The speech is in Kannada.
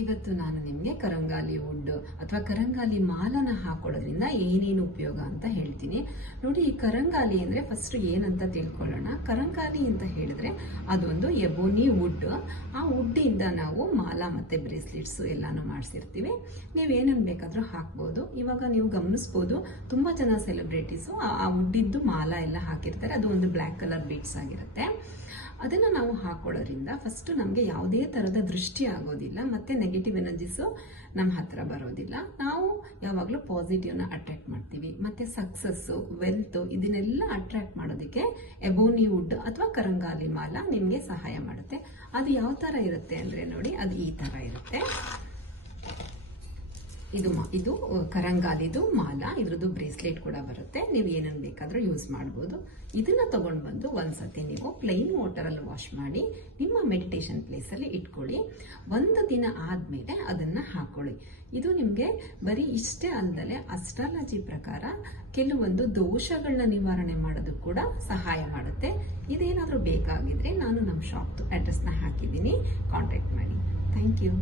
ಇವತ್ತು ನಾನು ನಿಮಗೆ ಕರಂಗಾಲಿ ವುಡ್ ಅಥವಾ ಕರಂಗಾಲಿ ಮಾಲನ ಹಾಕೊಳ್ಳೋದ್ರಿಂದ ಏನೇನು ಉಪಯೋಗ ಅಂತ ಹೇಳ್ತೀನಿ ನೋಡಿ. ಈ ಕರಂಗಾಲಿ ಅಂದ್ರೆ ಫಸ್ಟ್ ಏನಂತ ತಿಳ್ಕೊಳ್ಳೋಣ. ಕರಂಗಾಲಿ ಅಂತ ಹೇಳಿದ್ರೆ ಅದೊಂದು ಎಬೋನಿ ವುಡ್. ಆ ವುಡ್ ಇಂದ ನಾವು ಮಾಲ ಮತ್ತೆ ಬ್ರೇಸ್ಲೆಟ್ಸ್ ಎಲ್ಲಾನು ಮಾಡಿಸಿರ್ತೀವಿ. ನೀವೇನನ್ ಬೇಕಾದ್ರೂ ಹಾಕ್ಬೋದು. ಇವಾಗ ನೀವು ಗಮನಿಸಬಹುದು, ತುಂಬಾ ಜನ ಸೆಲೆಬ್ರಿಟೀಸು ಆ ವುಡ್ಡಿದ್ದು ಮಾಲ ಎಲ್ಲ ಹಾಕಿರ್ತಾರೆ. ಅದು ಒಂದು ಬ್ಲ್ಯಾಕ್ ಕಲರ್ ಬೀಡ್ಸ್ ಆಗಿರುತ್ತೆ. ಅದನ್ನ ನಾವು ಹಾಕೊಳ್ಳೋದ್ರಿಂದ ಫಸ್ಟ್ ನಮಗೆ ಯಾವುದೇ ತರದ ದೃಷ್ಟಿ ಆಗೋದಿಲ್ಲ, ಮತ್ತೆ ನೆಗೆಟಿವ್ ಎನರ್ಜೀಸು ನಮ್ಮ ಹತ್ರ ಬರೋದಿಲ್ಲ. ನಾವು ಯಾವಾಗಲೂ ಪಾಸಿಟಿವ್ನ ಅಟ್ರಾಕ್ಟ್ ಮಾಡ್ತೀವಿ. ಮತ್ತೆ ಸಕ್ಸಸ್, ವೆಲ್ತ್ ಇದನ್ನೆಲ್ಲ ಅಟ್ರಾಕ್ಟ್ ಮಾಡೋದಕ್ಕೆ ಎಬೋನಿ ವುಡ್ ಅಥವಾ ಕರಂಗಾಲಿ ಮಾಲ ನಿಮಗೆ ಸಹಾಯ ಮಾಡುತ್ತೆ. ಅದು ಯಾವ ತರ ಇರುತ್ತೆ ಅಂದ್ರೆ ನೋಡಿ, ಅದು ಈ ತರ ಇರುತ್ತೆ. ಇದು ಕರಂಗಾಲಿದು ಮಾಲ, ಇದ್ರದ್ದು ಬ್ರೇಸ್ಲೆಟ್ ಕೂಡ ಬರುತ್ತೆ. ನೀವು ಏನನ್ನು ಬೇಕಾದ್ರೂ ಯೂಸ್ ಮಾಡಬಹುದು. ಇದನ್ನ ತಗೊಂಡು ಬಂದು ಒಂದ್ಸತಿ ನೀವು ಪ್ಲೈನ್ ವಾಟರ್ ಅಲ್ಲಿ ವಾಶ್ ಮಾಡಿ ನಿಮ್ಮ ಮೆಡಿಟೇಷನ್ ಪ್ಲೇಸ್ ಅಲ್ಲಿ ಇಟ್ಕೊಳ್ಳಿ. ಒಂದು ದಿನ ಆದ್ಮೇಲೆ ಅದನ್ನ ಹಾಕೊಳ್ಳಿ. ಇದು ನಿಮ್ಗೆ ಬರೀ ಇಷ್ಟೇ ಅಲ್ಲದೆ ಅಸ್ಟ್ರಾಲಜಿ ಪ್ರಕಾರ ಕೆಲವೊಂದು ದೋಷಗಳನ್ನ ನಿವಾರಣೆ ಮಾಡೋದಕ್ಕೆ ಕೂಡ ಸಹಾಯ ಮಾಡುತ್ತೆ. ಇದೇನಾದ್ರೂ ಬೇಕಾಗಿದ್ರೆ ನಾನು ನಮ್ಮ ಶಾಪ್ ಅಡ್ರೆಸ್ನ ಹಾಕಿದ್ದೀನಿ, ಕಾಂಟ್ಯಾಕ್ಟ್ ಮಾಡಿ. Thank you.